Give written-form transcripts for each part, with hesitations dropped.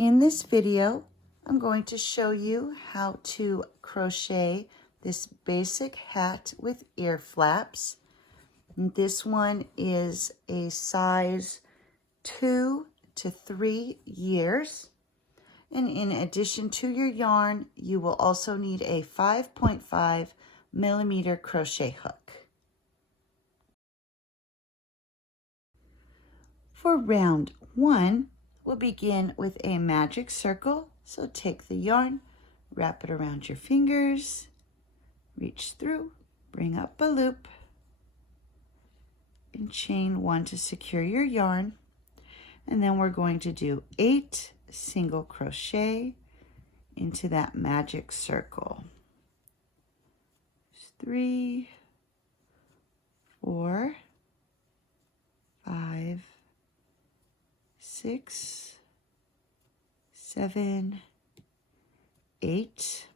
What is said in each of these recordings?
In this video, I'm going to show you how to crochet this basic hat with ear flaps. And this one is a size 2 to 3 years. And in addition to your yarn, you will also need a 5.5 millimeter crochet hook. For round 1, we'll begin with a magic circle. So take the yarn, wrap it around your fingers, reach through, bring up a loop, and chain 1 to secure your yarn. And then we're going to do 8 single crochet into that magic circle. 3, 4, 5, 6, 7, 8,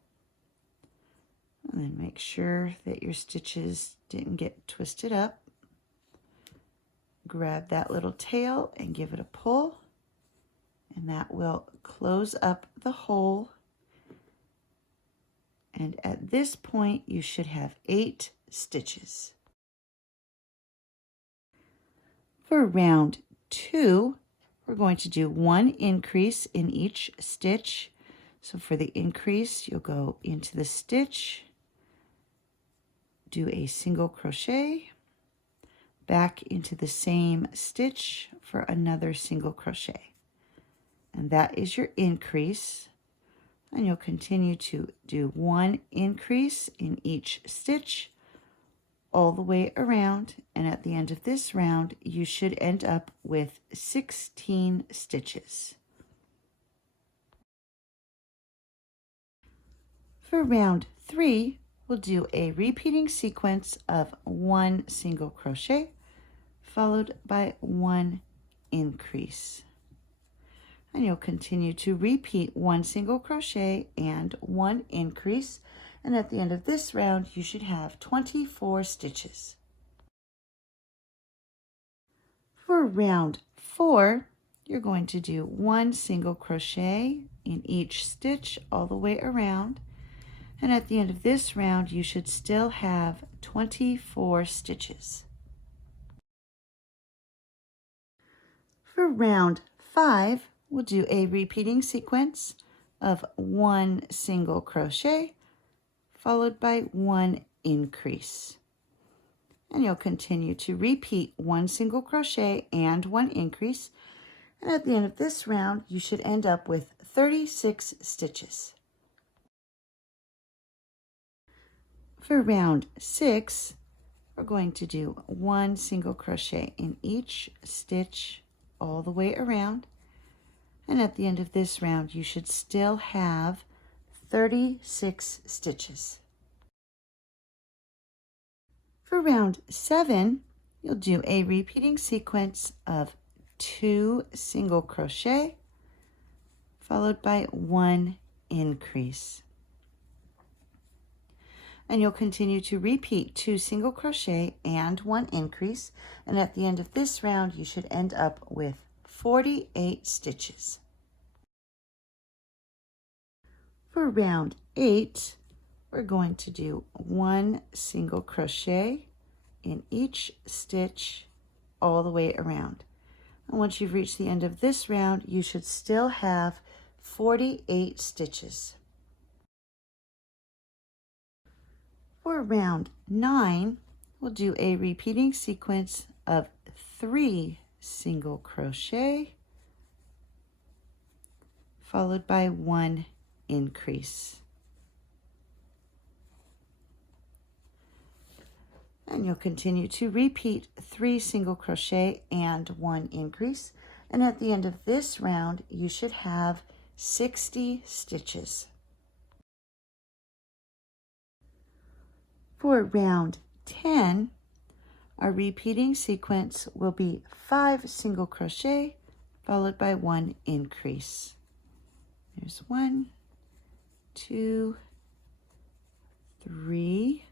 and then make sure that your stitches didn't get twisted up. Grab that little tail and give it a pull, and that will close up the hole. And at this point, you should have 8 stitches. For round 2, we're going to do 1 increase in each stitch. So for the increase, you'll go into the stitch, do a single crochet, back into the same stitch for another single crochet. And that is your increase. And you'll continue to do 1 increase in each stitch all the way around, and at the end of this round you should end up with 16 stitches. For round 3, we'll do a repeating sequence of 1 single crochet followed by 1 increase. And you'll continue to repeat 1 single crochet and 1 increase. And at the end of this round, you should have 24 stitches. For round 4, you're going to do 1 single crochet in each stitch all the way around. And at the end of this round, you should still have 24 stitches. For round 5, we'll do a repeating sequence of 1 single crochet followed by 1 increase. And you'll continue to repeat 1 single crochet and 1 increase. And at the end of this round, you should end up with 36 stitches. For round 6, we're going to do 1 single crochet in each stitch all the way around. And at the end of this round, you should still have 36 stitches. For round 7, you'll do a repeating sequence of 2 single crochet followed by 1 increase. And you'll continue to repeat 2 single crochet and 1 increase. And at the end of this round, you should end up with 48 stitches. For round 8, we're going to do 1 single crochet in each stitch all the way around. And once you've reached the end of this round, you should still have 48 stitches. For round 9, we'll do a repeating sequence of 3 single crochet followed by 1 increase. And you'll continue to repeat 3 single crochet and 1 increase. And at the end of this round, you should have 60 stitches. For round 10, our repeating sequence will be 5 single crochet followed by 1 increase. There's 1, 2, 3,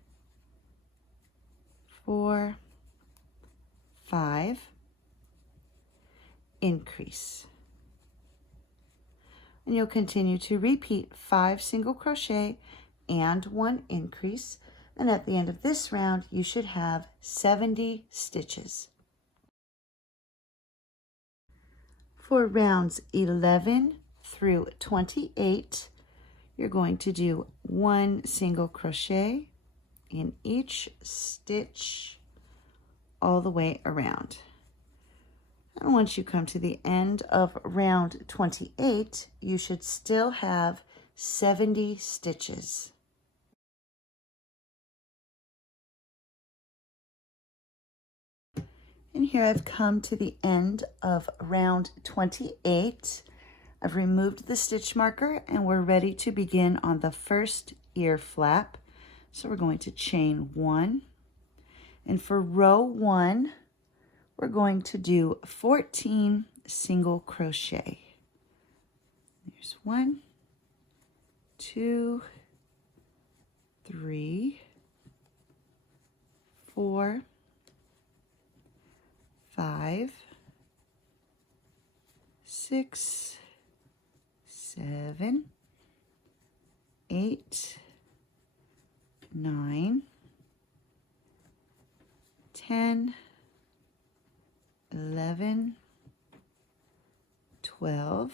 4, 5, increase. And you'll continue to repeat 5 single crochet and 1 increase. And at the end of this round, you should have 70 stitches. For rounds 11 through 28, you're going to do 1 single crochet in each stitch all the way around. And once you come to the end of round 28, you should still have 70 stitches. And here I've come to the end of round 28. I've removed the stitch marker and we're ready to begin on the first ear flap. So we're going to chain 1. And for row 1, we're going to do 14 single crochet. There's 1, 2, 3, 4, 5, 6, 7, 8, 9, 10, 11, 12,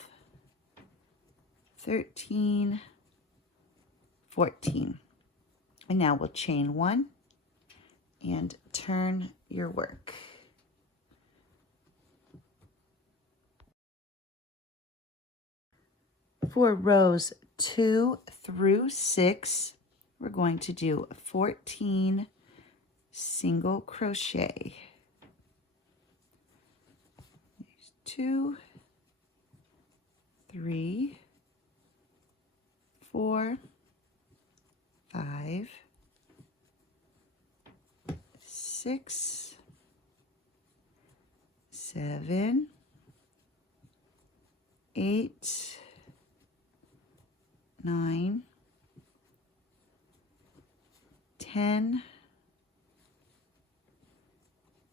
13, 14. And now we'll chain 1 and turn your work. For rows 2 through 6, we're going to do 14 single crochet. 2, 3, 4, 5, 6, 7, 8, 9, 10,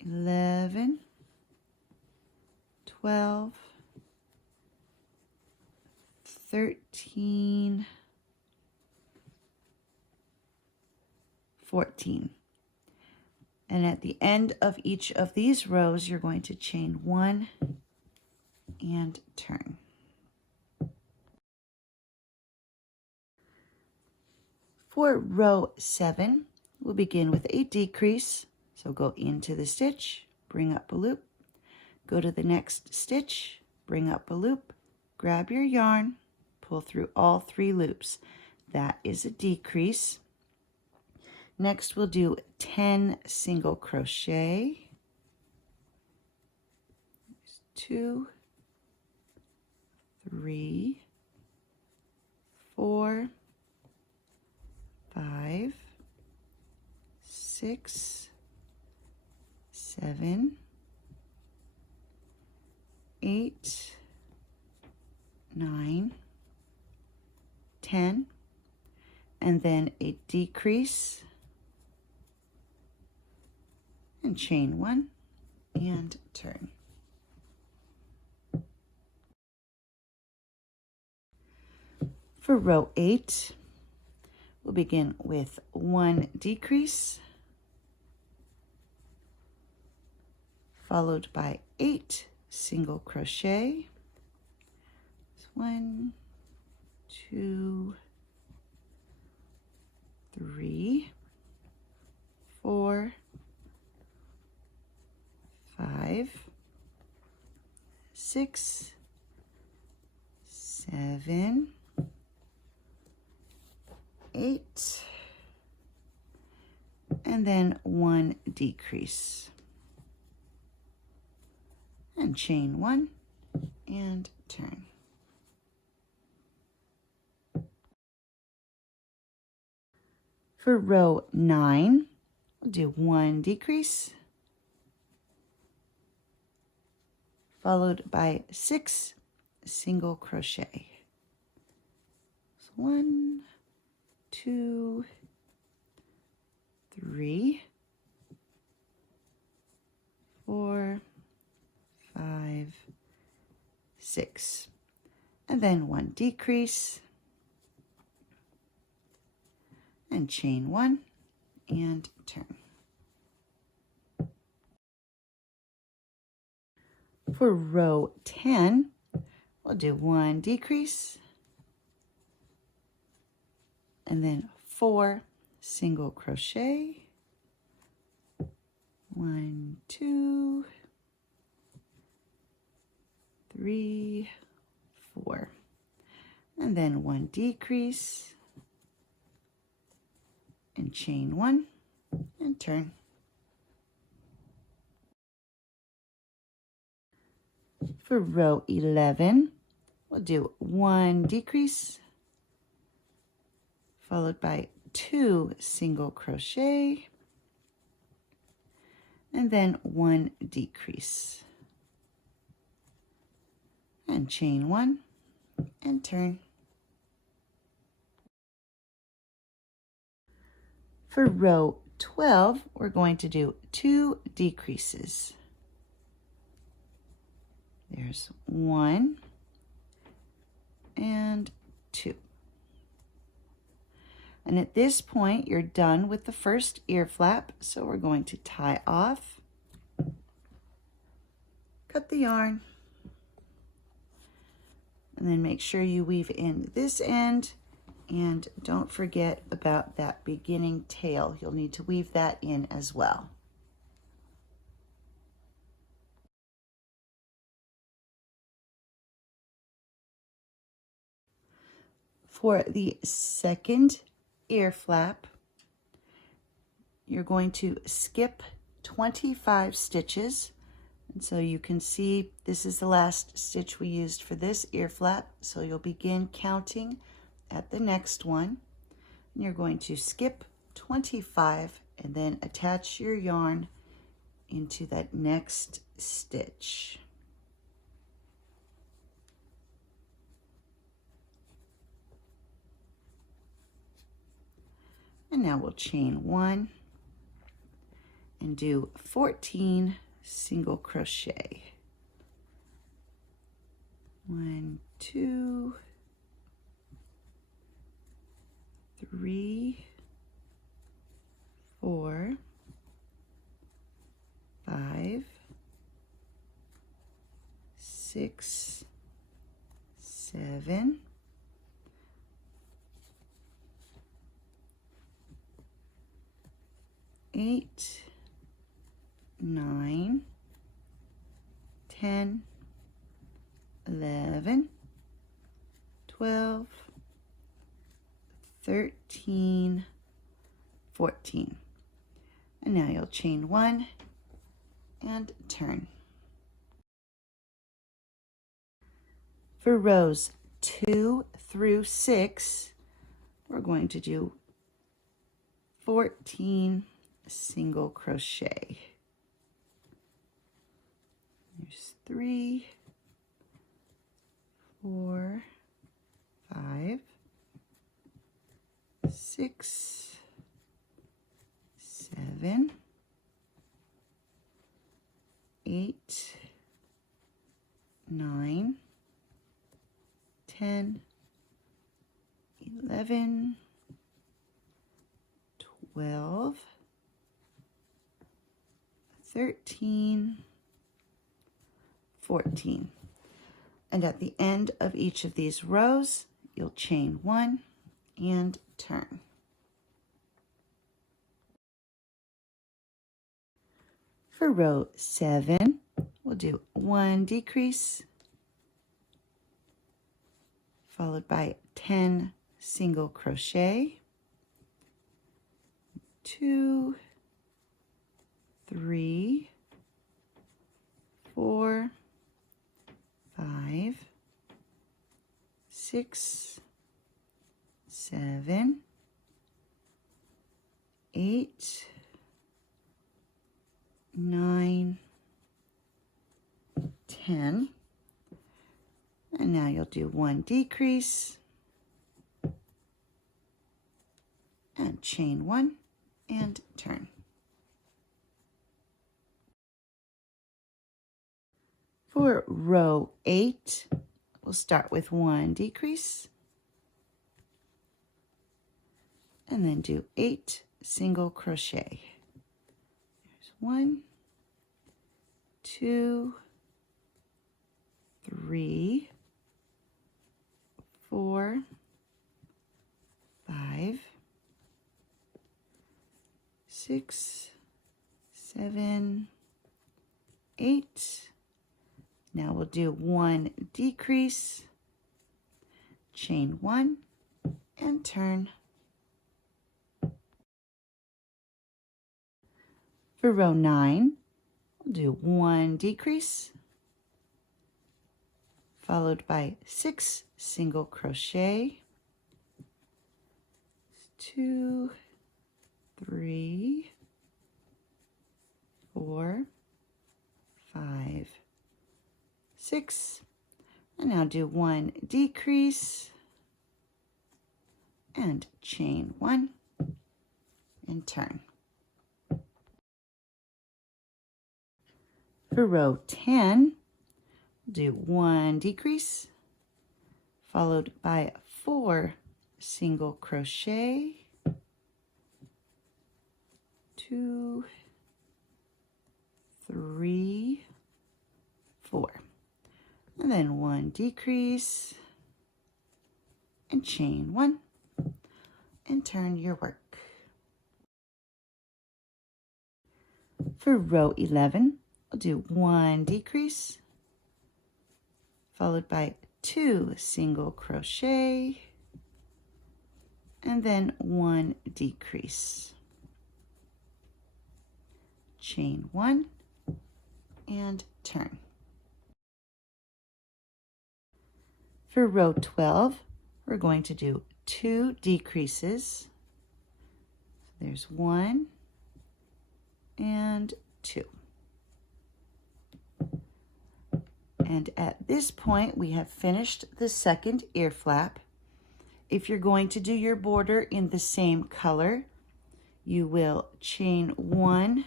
11, 12, 13, 14. And at the end of each of these rows, you're going to chain 1 and turn. For row 7, we'll begin with a decrease. So go into the stitch, bring up a loop, go to the next stitch, bring up a loop, grab your yarn, pull through all 3 loops. That is a decrease. Next, we'll do 10 single crochet. 2, 3, 4, 5, 6, 7, 8, 9, 10, and then a decrease and chain 1 and turn. For row 8, we'll begin with 1 decrease, followed by 8 single crochet. 1, 2, 3, 4, 5, 6, 7, 8, and then 1 decrease. And chain 1 and turn. For row 9, we'll do 1 decrease, followed by 6 single crochet. So 1, 2, 3, 4, 5, 6. and then 1 decrease, and chain 1 and turn. For row 10, we'll do 1 decrease, and then 4 single crochet, 1, 2, 3, 4, and then 1 decrease, and chain 1 and turn. For row 11, we'll do 1 decrease, followed by 2 single crochet, and then 1 decrease, and chain 1 and turn. For row 12, we're going to do 2 decreases. There's 1 and 2. And at this point, you're done with the first ear flap, so we're going to tie off, cut the yarn, and then make sure you weave in this end, and don't forget about that beginning tail. You'll need to weave that in as well. For the second ear flap, you're going to skip 25 stitches. And so you can see this is the last stitch we used for this ear flap. So you'll begin counting at the next one. And you're going to skip 25 and then attach your yarn into that next stitch. And now we'll chain 1 and do 14 single crochet. 1, 2, 3, 4, 5, 6, 7, 8, 9, 10, 11, 12, 13, 14. And now you'll chain 1 and turn. For rows 2 through 6, we're going to do 14 single crochet. There's 3, 4, 5, 6, 7, 8, 9, 10, 11, 12, 13, 14. And at the end of each of these rows, you'll chain 1 and turn. For row 7, we'll do 1 decrease, followed by 10 single crochet, 2, 3, 4, 5, 6, 7, 8, 9, 10. And now you'll do 1 decrease and chain 1 and turn. For row 8, we'll start with 1 decrease and then do 8 single crochet. There's 1, 2, 3, 4, 5, 6, 7, 8. Now we'll do 1 decrease, chain 1, and turn. For row 9, we'll do 1 decrease, followed by 6 single crochet, 2, 3, 4, 5, 6, and now do 1 decrease and chain 1 and turn. For row 10, do 1 decrease, followed by 4 single crochet, 2, 3, 4, and then 1 decrease and chain 1 and turn your work. For row 11, we'll do 1 decrease, followed by 2 single crochet, and then 1 decrease. Chain 1 and turn. For row 12, we're going to do 2 decreases. There's 1 and 2. And at this point, we have finished the second ear flap. If you're going to do your border in the same color, you will chain 1,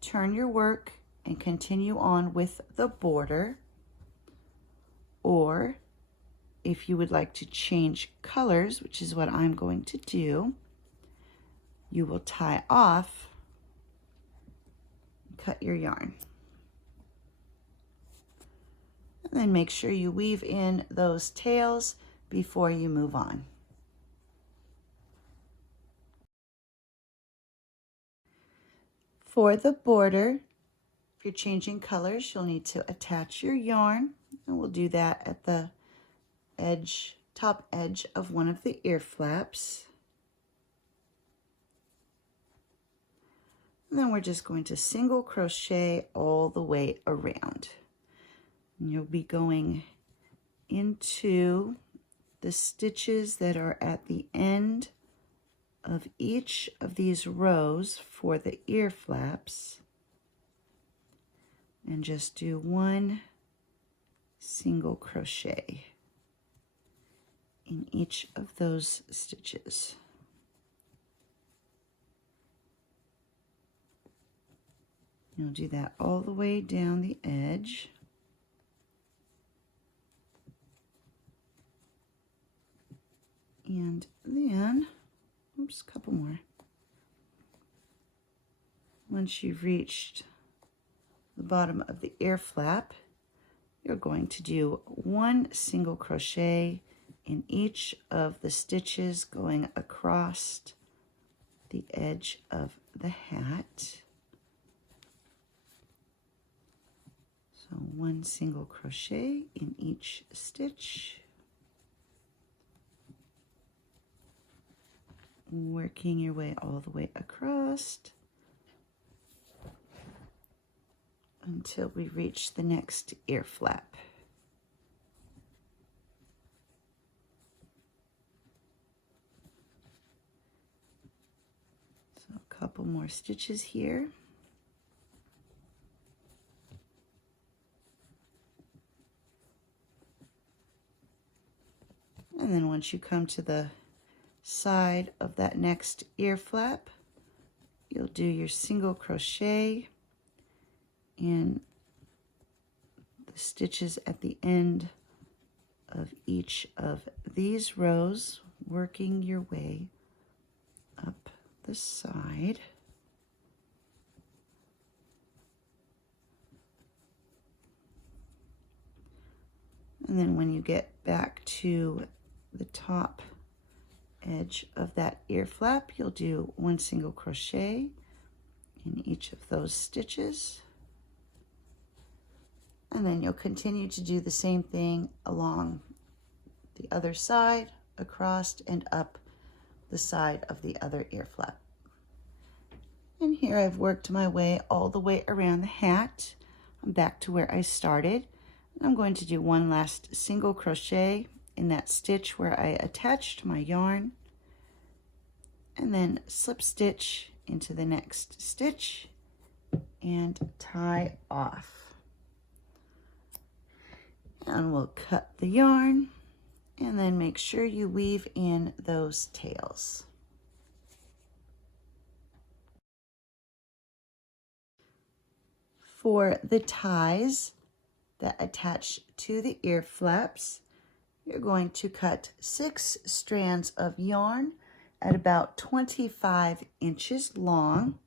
turn your work, and continue on with the border. Or if you would like to change colors, which is what I'm going to do, you will tie off, cut your yarn. And then make sure you weave in those tails before you move on. For the border, if you're changing colors, you'll need to attach your yarn, and we'll do that at the edge, top edge of one of the ear flaps. And then we're just going to single crochet all the way around. And you'll be going into the stitches that are at the end of each of these rows for the ear flaps, and just do 1 single crochet in each of those stitches. You'll do that all the way down the edge. And then, oops, a couple more. Once you've reached the bottom of the ear flap, you're going to do 1 single crochet in each of the stitches going across the edge of the hat. So 1 single crochet in each stitch. Working your way all the way across until we reach the next ear flap. So a couple more stitches here. And then once you come to the side of that next ear flap, you'll do your single crochet in the stitches at the end of each of these rows, working your way up the side. And then when you get back to the top edge of that ear flap, you'll do 1 single crochet in each of those stitches. And then you'll continue to do the same thing along the other side, across and up the side of the other ear flap. And here I've worked my way all the way around the hat. I'm back to where I started. And I'm going to do one last single crochet in that stitch where I attached my yarn, and then slip stitch into the next stitch and tie off. And we'll cut the yarn and then make sure you weave in those tails. For the ties that attach to the ear flaps, you're going to cut 6 strands of yarn at about 25 inches long.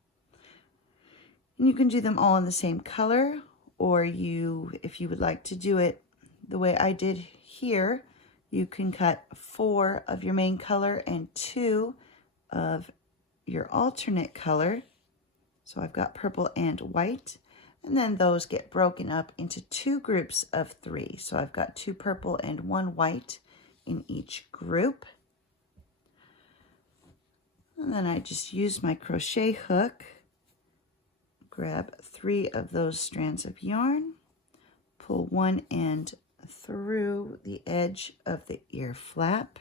And you can do them all in the same color, or if you would like to do it the way I did here, you can cut 4 of your main color and 2 of your alternate color. So I've got purple and white, and then those get broken up into 2 groups of 3. So I've got 2 purple and 1 white in each group. And then I just use my crochet hook, grab 3 of those strands of yarn, pull one end through the edge of the ear flap,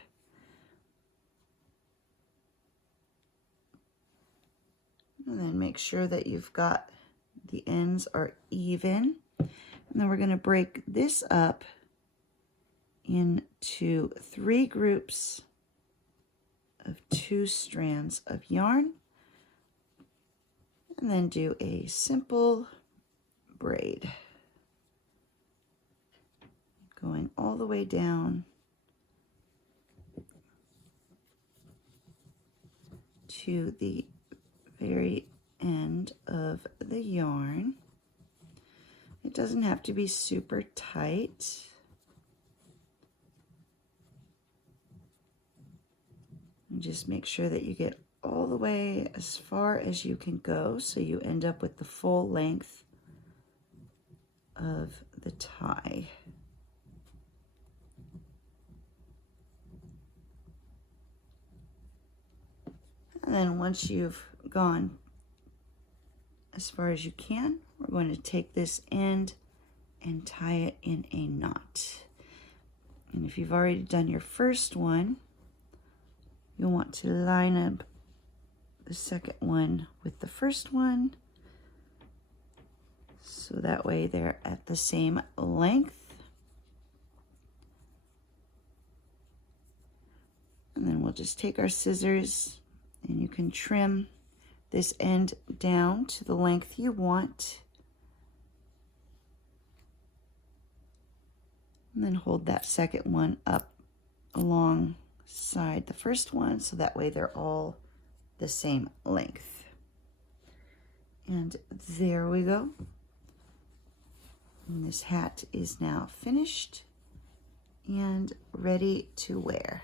and then make sure that you've got the ends are even. And then we're going to break this up into 3 groups of 2 strands of yarn, and then do a simple braid going all the way down to the very end of the yarn. It doesn't have to be super tight. And just make sure that you get all the way as far as you can go so you end up with the full length of the tie. And then once you've gone as far as you can, we're going to take this end and tie it in a knot. And if you've already done your first one, you'll want to line up the second one with the first one, so that way they're at the same length. And then we'll just take our scissors, and you can trim this end down to the length you want. And then hold that second one up alongside the first one, so that way they're all the same length. And there we go. And this hat is now finished and ready to wear.